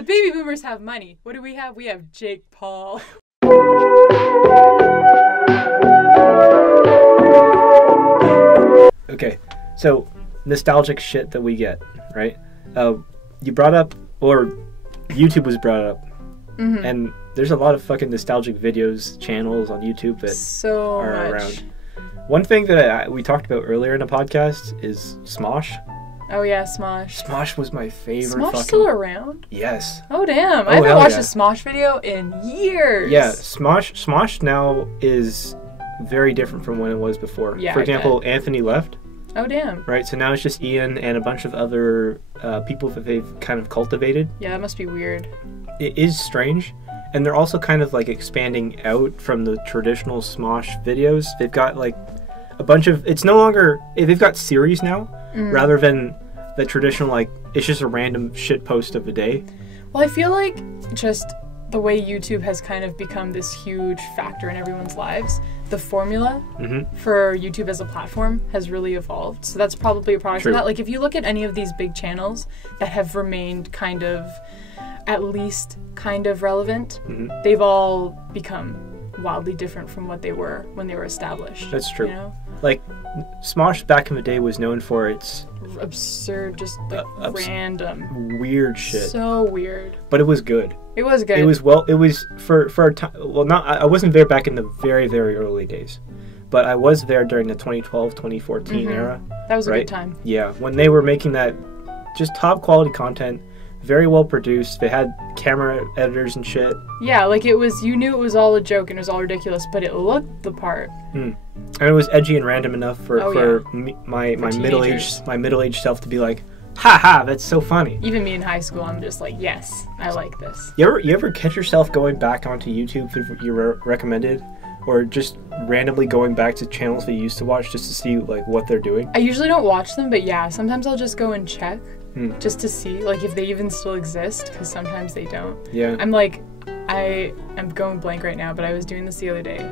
The baby boomers have money. What do we have? We have Jake Paul. Okay, so nostalgic shit that we get, right? You brought up, or YouTube was brought up, and there's a lot of fucking nostalgic videos, channels on YouTube that are around. One thing that we talked about earlier in the podcast is Smosh. Oh yeah, Smosh. Smosh was my favorite. Smosh still around? Yes. Oh damn! I haven't watched a Smosh video in years. Yeah, Smosh now is very different from when it was before. Yeah, for example, Anthony left. Oh damn! Right, so now it's just Ian and a bunch of other people that they've kind of cultivated. Yeah, that must be weird. It is strange, and they're also kind of like expanding out from the traditional Smosh videos. They've got like a bunch of. It's no longer. They've got series now. Rather than the traditional, like, it's just a random shit post of the day. Well, I feel like just the way YouTube has kind of become this huge factor in everyone's lives, the formula for YouTube as a platform has really evolved. So that's probably a product of that. Like, if you look at any of these big channels that have remained kind of, at least kind of relevant, they've all become wildly different from what they were when they were established. That's true. You know? Like, Smosh back in the day was known for its absurd, just like random, weird shit. So weird. But it was good. It was good. It was It was for a time. Well, not. I wasn't there back in the very very early days, but I was there during the 2012 2014 era. That was a good time. Yeah, when they were making that just top quality content. Very well produced. They had camera editors and shit. Yeah, like it was. You knew it was all a joke and it was all ridiculous, but it looked the part. And it was edgy and random enough for my middle aged self to be like, "Ha ha, that's so funny." Even me in high school, I'm just like, "Yes, I like this." You ever catch yourself going back onto YouTube if you recommended, or just randomly going back to channels that you used to watch just to see like what they're doing? I usually don't watch them, but yeah, sometimes I'll just go and check. Just to see, like, if they even still exist, because sometimes they don't. Yeah. I'm like, I am going blank right now, but I was doing this the other day,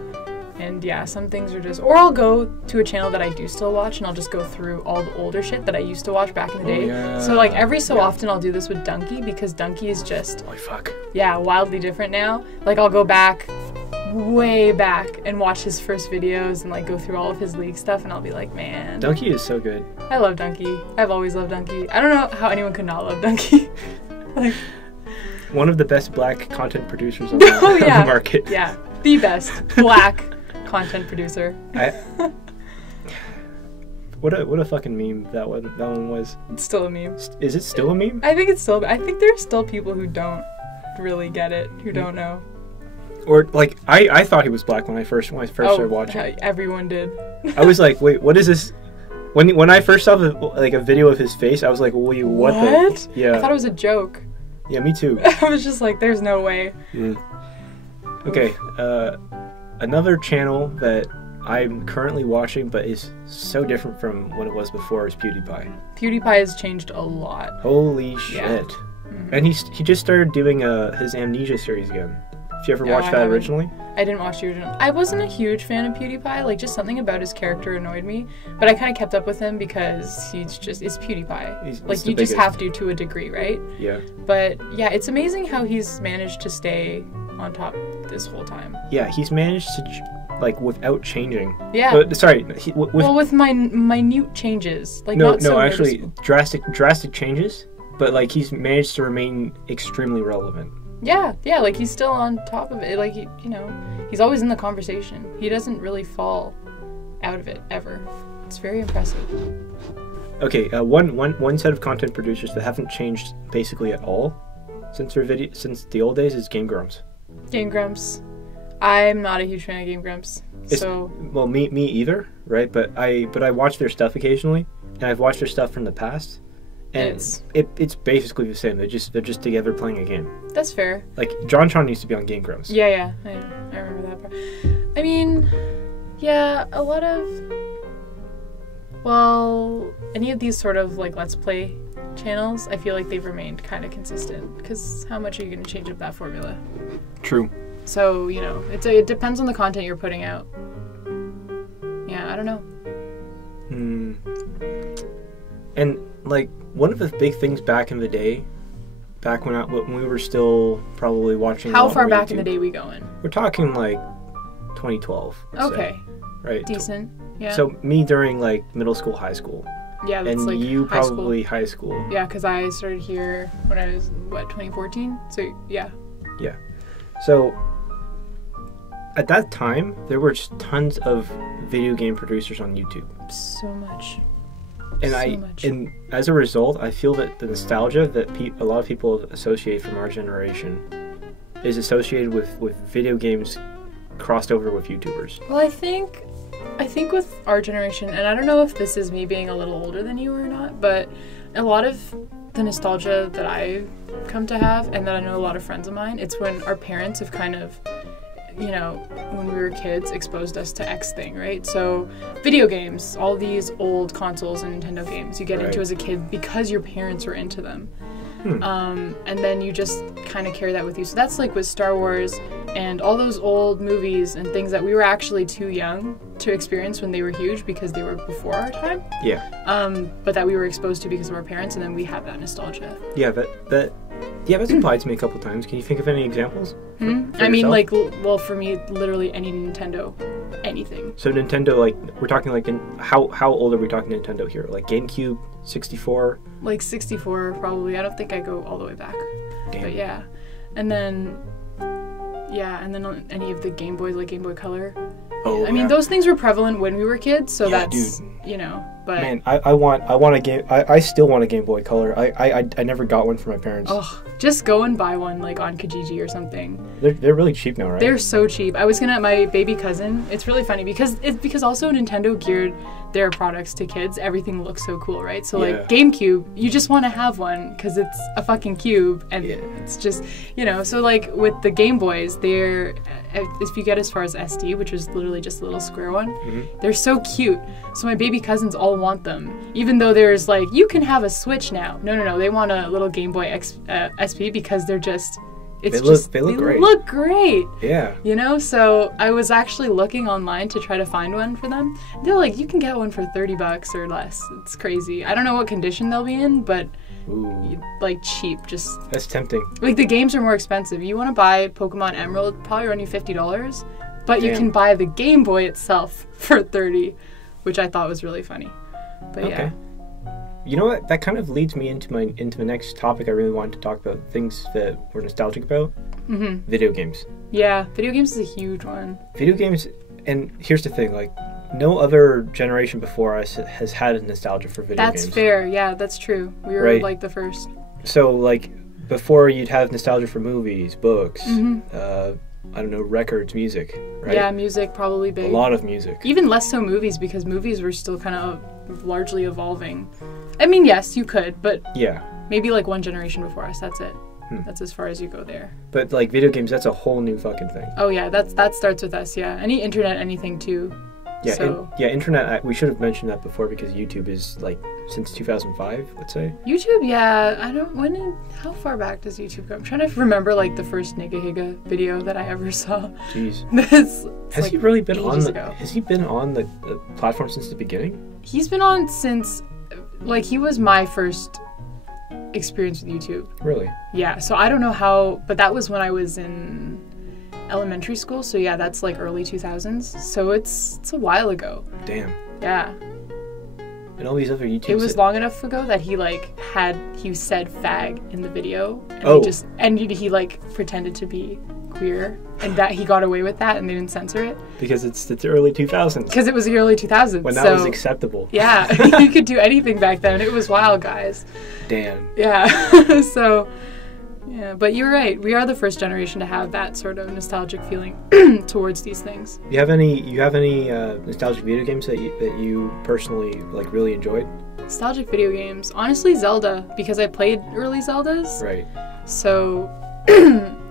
and yeah, some things are just, or I'll go to a channel that I do still watch, and I'll just go through all the older shit that I used to watch back in the day. Yeah. So, like, every so often I'll do this with Dunkey, because Dunkey is just, holy fuck. Yeah, wildly different now. Like, I'll go back, way back, and watch his first videos, and, like, go through all of his league stuff, and I'll be like, man. Dunkey is so good. I love Dunkey. I've always loved Dunkey. I don't know how anyone could not love Dunkey. Like, one of the best black content producers on the market. Yeah, the best black content producer. What a fucking meme that one was. It's still a meme. Is it still a meme? I think it's still. I think there's still people who don't really get it, who don't know. Or like I thought he was black when I first started watching. Everyone did. I was like, wait, what is this? When I first saw a video of his face, I was like, wait, what? Yeah. I thought it was a joke. Yeah, me too. I was just like, there's no way. Okay, another channel that I'm currently watching, but is so different from what it was before, is PewDiePie. PewDiePie has changed a lot. Holy shit! And he just started doing his Amnesia series again. Did you ever watch that originally? I didn't watch the original. I wasn't a huge fan of PewDiePie. Like, just something about his character annoyed me. But I kind of kept up with him because it's PewDiePie. You just have to a degree, right? Yeah. But yeah, it's amazing how he's managed to stay on top this whole time. Yeah, he's managed to, like, without changing. Yeah. But, sorry. With minute changes. Like, actually, drastic changes. But, like, he's managed to remain extremely relevant. Yeah, like, he's still on top of it. Like, he's always in the conversation. He doesn't really fall out of it, ever. It's very impressive. Okay, one set of content producers that haven't changed basically at all since the old days is Game Grumps. Game Grumps. I'm not a huge fan of Game Grumps. Well, me either, right? But I watch their stuff occasionally, and I've watched their stuff from the past. And it's basically the same. They're just together playing a game. That's fair. Like, JonTron used to be on Game Grumps. Yeah. I remember that part. I mean, yeah, a lot of... Well, any of these sort of, like, Let's Play channels, I feel like they've remained kind of consistent. Because how much are you going to change up that formula? True. So, it depends on the content you're putting out. Yeah, I don't know. And, like, one of the big things back in the day back when we were still probably watching. How far back in the day we going? We're talking like 2012. Okay. Say, right. Decent. Yeah. So me during like middle school, high school. Yeah, that's and like you probably high school. Yeah, because I started here when I was 2014. So yeah. Yeah. So at that time, there were just tons of video game producers on YouTube. So much. And and as a result, I feel that the nostalgia that a lot of people associate from our generation is associated with video games crossed over with YouTubers. Well, I think with our generation, and I don't know if this is me being a little older than you or not, but a lot of the nostalgia that I've come to have, and that I know a lot of friends of mine, it's when our parents have kind of, you know, when we were kids, exposed us to X thing, right? So video games, all these old consoles and Nintendo games you get into as a kid because your parents were into them. And then you just kind of carry that with you. So that's like with Star Wars and all those old movies and things that we were actually too young to experience when they were huge because they were before our time. Yeah. But that we were exposed to because of our parents, and then we have that nostalgia. Yeah, that's applied to me a couple times. Can you think of any examples? For I mean, yourself? like, well, for me, literally any Nintendo, anything. So Nintendo, like, we're talking like, how old are we talking Nintendo here? Like GameCube, 64? Like 64, probably. I don't think I go all the way back. Damn. But yeah. And then on any of the Game Boys, like Game Boy Color. Oh, I mean, those things were prevalent when we were kids, so that's, dude. you know, but... Man, I want a game, I still want a Game Boy Color. I never got one from my parents. Oh, just go and buy one, like, on Kijiji or something. They're really cheap now, right? They're so cheap. I was gonna, my baby cousin, it's really funny because also Nintendo geared their products to kids. Everything looks so cool, right? So, like, GameCube, you just want to have one because it's a fucking cube, and it's just, you know, so, like, with the Game Boys, they're, if you get as far as SD, which is literally just a little square one, they're so cute. So my baby cousins all want them, even though there's, like, you can have a Switch now. No, they want a little Game Boy SP because they're just... They look great. Look great. Yeah. You know, so I was actually looking online to try to find one for them. They're like, you can get one for $30 or less. It's crazy. I don't know what condition they'll be in, but like cheap. Just that's tempting. Like the games are more expensive. You want to buy Pokemon Emerald, probably run you $50, but you can buy the Game Boy itself for $30, which I thought was really funny. But yeah. You know what? That kind of leads me into the next topic I really wanted to talk about. Things that we're nostalgic about. Video games. Yeah, video games is a huge one. Video games, and here's the thing, like, no other generation before us has had a nostalgia for video games. That's fair. Yeah, that's true. We were like the first. So, like, before you'd have nostalgia for movies, books, I don't know, records, music, right? Yeah, music, probably big. A lot of music. Even less so movies, because movies were still kind of largely evolving. I mean, yes, you could, but maybe like one generation before us, that's it. That's as far as you go there. But like video games, that's a whole new fucking thing. Oh yeah, that starts with us, yeah. Any internet, anything too. Yeah, so. Internet, we should have mentioned that before because YouTube is like since 2005, let's say. YouTube, yeah, how far back does YouTube go? I'm trying to remember like the first Nigga Higa video that I ever saw. Jeez. Has he really been on the platform since the beginning? He's been on since, like, he was my first experience with YouTube. Really? Yeah, so I don't know how, but that was when I was in elementary school, so yeah, that's like early 2000s, so it's a while ago. Damn. Yeah. And all these other YouTubers. It was long enough ago that he said fag in the video, and he like pretended to be queer, and that he got away with that and they didn't censor it. Because it's the early 2000s. Because it was the early 2000s. When that was acceptable. Yeah, you could do anything back then. It was wild, guys. Damn. Yeah, so... Yeah, but you're right. We are the first generation to have that sort of nostalgic feeling towards these things. You have any nostalgic video games that you personally like really enjoyed? Nostalgic video games, honestly, Zelda, because I played early Zeldas. Right. So,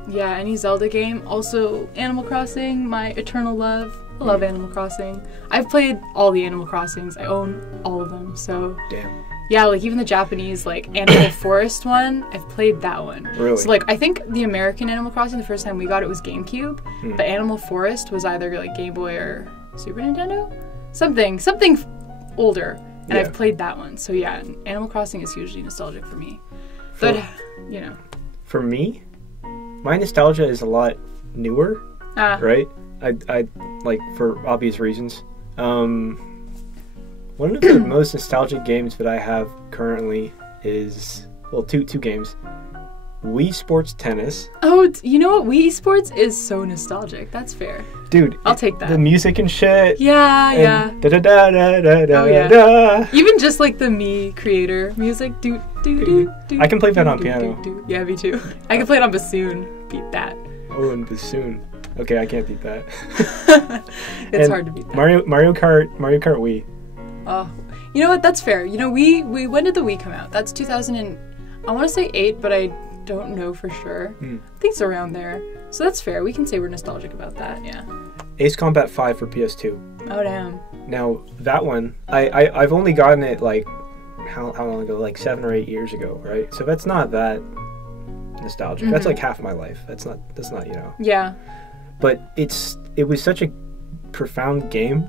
yeah, any Zelda game. Also, Animal Crossing, my eternal love. I love Animal Crossing. I've played all the Animal Crossings. I own all of them. So. Damn. Yeah, like even the Japanese, like, Animal Forest one, I've played that one. Really? So, like, I think the American Animal Crossing, the first time we got it was GameCube, but Animal Forest was either, like, Game Boy or Super Nintendo? Something older, and I've played that one. So, yeah, Animal Crossing is hugely nostalgic for me. But, you know. For me, my nostalgia is a lot newer, right? I like, for obvious reasons. One of the most nostalgic games that I have currently is, well, two games. Wii Sports Tennis. Oh, you know what? Wii Sports is so nostalgic. That's fair. Dude, I'll take that. The music and shit. Yeah. Da da da da da da. Oh, yeah. Da. Even just like the Me creator music. Do do do do. I can play that on piano. Yeah, me too. I can play it on bassoon. Beat that. Oh, and bassoon. Okay, I can't beat that. It's hard to beat that. Mario Kart Wii. Oh, you know what? That's fair. You know, when did the Wii come out? That's 2000 and I want to say 8, but I don't know for sure. I think it's around there. So that's fair. We can say we're nostalgic about that. Yeah. Ace Combat 5 for PS2. Oh damn. Now that one, I've only gotten it like how long ago? Like 7 or 8 years ago, right? So that's not that nostalgic. That's like half my life. That's not you know. Yeah. But it was such a profound game.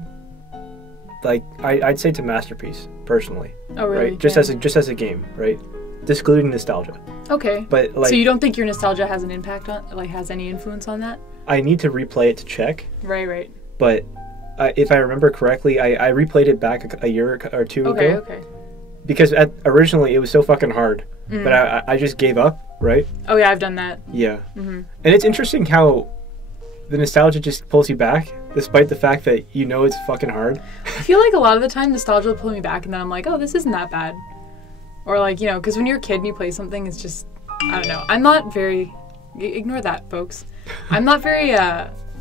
Like I'd say it's a masterpiece personally. Oh really? Right? Just as a game, right? Excluding nostalgia. Okay. But like, so you don't think your nostalgia has an impact on, like, has any influence on that? I need to replay it to check. Right. But if I remember correctly, I replayed it back a year or two ago. Okay. Because originally it was so fucking hard, but I just gave up, right? Oh yeah, I've done that. Yeah. And it's interesting how the nostalgia just pulls you back, despite the fact that you know it's fucking hard. I feel like a lot of the time nostalgia will pull me back, and then I'm like, oh, this isn't that bad. Or like, you know, because when you're a kid and you play something, it's just, I don't know. I'm not very, ignore that, folks. I'm not very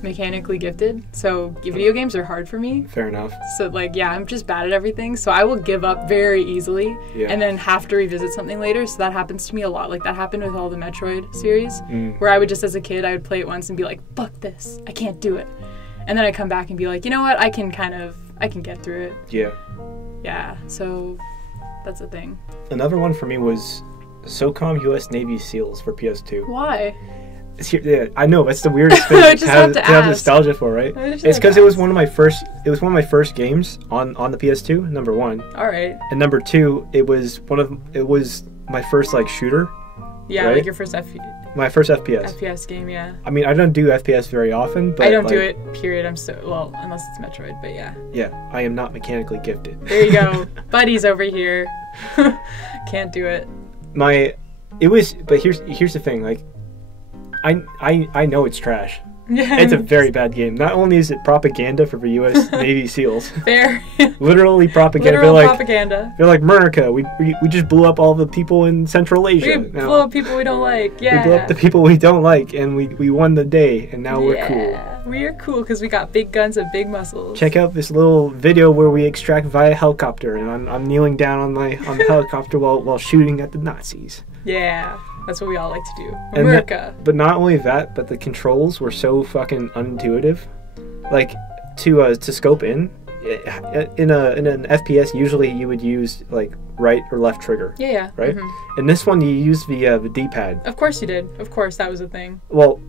mechanically gifted, so video games are hard for me. Fair enough. So like, yeah, I'm just bad at everything, so I will give up very easily and then have to revisit something later. So that happens to me a lot. Like that happened with all the Metroid series, where I would just, as a kid, I would play it once and be like, fuck this, I can't do it. And then I come back and be like, you know what, I can get through it. Yeah. Yeah, so that's a thing. Another one for me was SOCOM U.S. Navy SEALs for PS2. Why? Yeah, I know, that's the weirdest thing to have nostalgia for, right? It's because it was one of my first games on the PS2, number one. Alright. And number two, it was my first like shooter. Yeah, right? like your first my first FPS. FPS game, yeah. I mean, I don't do FPS very often, but I don't do it, period. Unless it's Metroid, but yeah. Yeah, I am not mechanically gifted. There you go. Buddy's over here. Can't do it. But here's the thing, like, I know it's trash. It's a very bad game. Not only is it propaganda for the U.S. Navy SEALs. Fair. Literally propaganda. Propaganda. They're like, America, we just blew up all the people in Central Asia. We blew up people we don't like. Yeah. We blew up the people we don't like, and we won the day, and now we're cool. We're cool because we got big guns and big muscles. Check out this little video where we extract via helicopter, and I'm kneeling down on the helicopter while shooting at the Nazis. Yeah. That's what we all like to do. America. But not only that, but the controls were so fucking unintuitive. Like, to scope in an FPS, usually you would use like right or left trigger. Yeah. Right. In this one, you use the D-pad. Of course you did. Of course that was a thing. Well,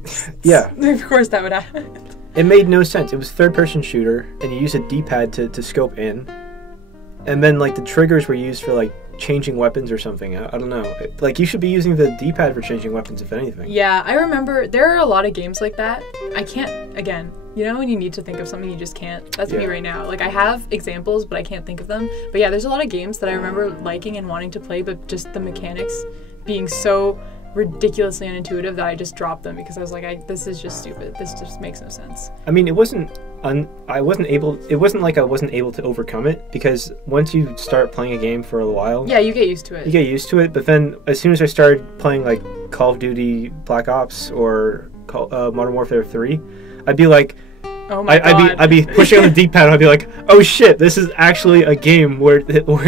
yeah. Of course that would happen. It made no sense. It was a third-person shooter, and you use a D-pad to scope in, and then like the triggers were used for like changing weapons or something. I don't know. Like, you should be using the D-pad for changing weapons, if anything. Yeah, I remember there are a lot of games like that. I can't, again, you know when you need to think of something, you just can't. That's me right now. Like, I have examples, but I can't think of them. But yeah, there's a lot of games that I remember liking and wanting to play, but just the mechanics being so ridiculously unintuitive that I just dropped them because I was like, this is just stupid. This just makes no sense. I mean, it wasn't like I wasn't able to overcome it, because once you start playing a game for a while, yeah, you get used to it. But then as soon as I started playing like Call of Duty Black Ops or Modern Warfare 3, I'd be like, oh my God. I'd be pushing on the D-pad and I'd be like, oh shit, this is actually a game where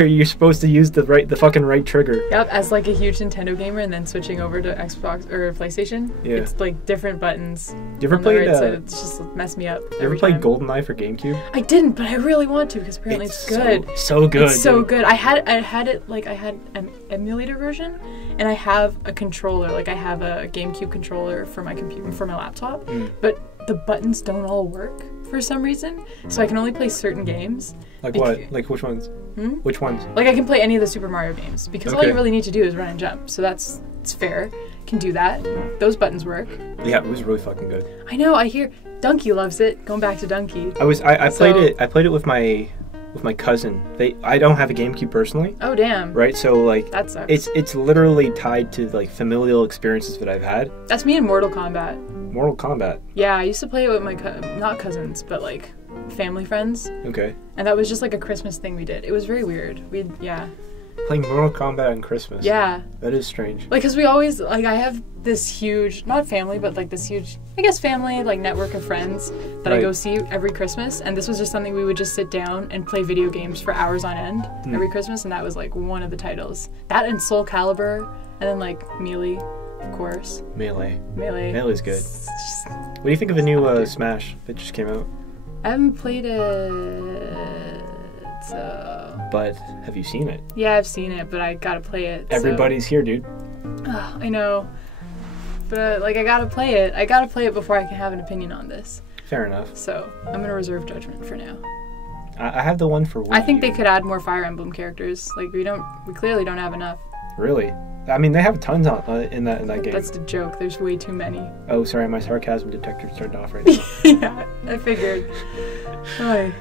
you're supposed to use the fucking right trigger. Yep, as like a huge Nintendo gamer and then switching over to Xbox or PlayStation, it's like different buttons. You ever played it's just messed me up. You ever played GoldenEye for GameCube? I didn't, but I really want to because apparently it's good. So good. It's so good. I had an emulator version, and I have a controller. Like, I have a GameCube controller for my computer, for my laptop, but the buttons don't all work for some reason, so I can only play certain games. Like what? Like which ones? Which ones? Like, I can play any of the Super Mario games because all you really need to do is run and jump, so it's fair. can do that. Those buttons work. Yeah, it was really fucking good. I know. I hear Donkey loves it. Going back to Donkey. I played it with my cousin. I don't have a GameCube personally. Oh damn. Right, so like that sucks. It's literally tied to like familial experiences that I've had. That's me in Mortal Kombat. Mortal Kombat. Yeah, I used to play it with my not cousins, but like family friends. Okay. And that was just like a Christmas thing we did. It was very weird. Playing Mortal Kombat on Christmas. Yeah. That is strange. Like, because we always, like, I have this huge, not family, but like this huge, I guess family, like network of friends that I go see every Christmas. And this was just something we would just sit down and play video games for hours on end every Christmas. And that was like one of the titles. That and Soul Calibur. And then like Melee, of course. Melee's good. What do you think of the new Smash that just came out? I haven't played it, so... But have you seen it? Yeah, I've seen it, but I gotta play it. Everybody's here, dude. I know. But, like, I gotta play it. I gotta play it before I can have an opinion on this. Fair enough. So, I'm gonna reserve judgment for now. I have the one for Wii U. I think they could add more Fire Emblem characters. Like, we clearly don't have enough. Really? I mean, they have tons in that game. That's the joke. There's way too many. Oh, sorry, my sarcasm detector's turned off right now. Yeah, I figured. Oy.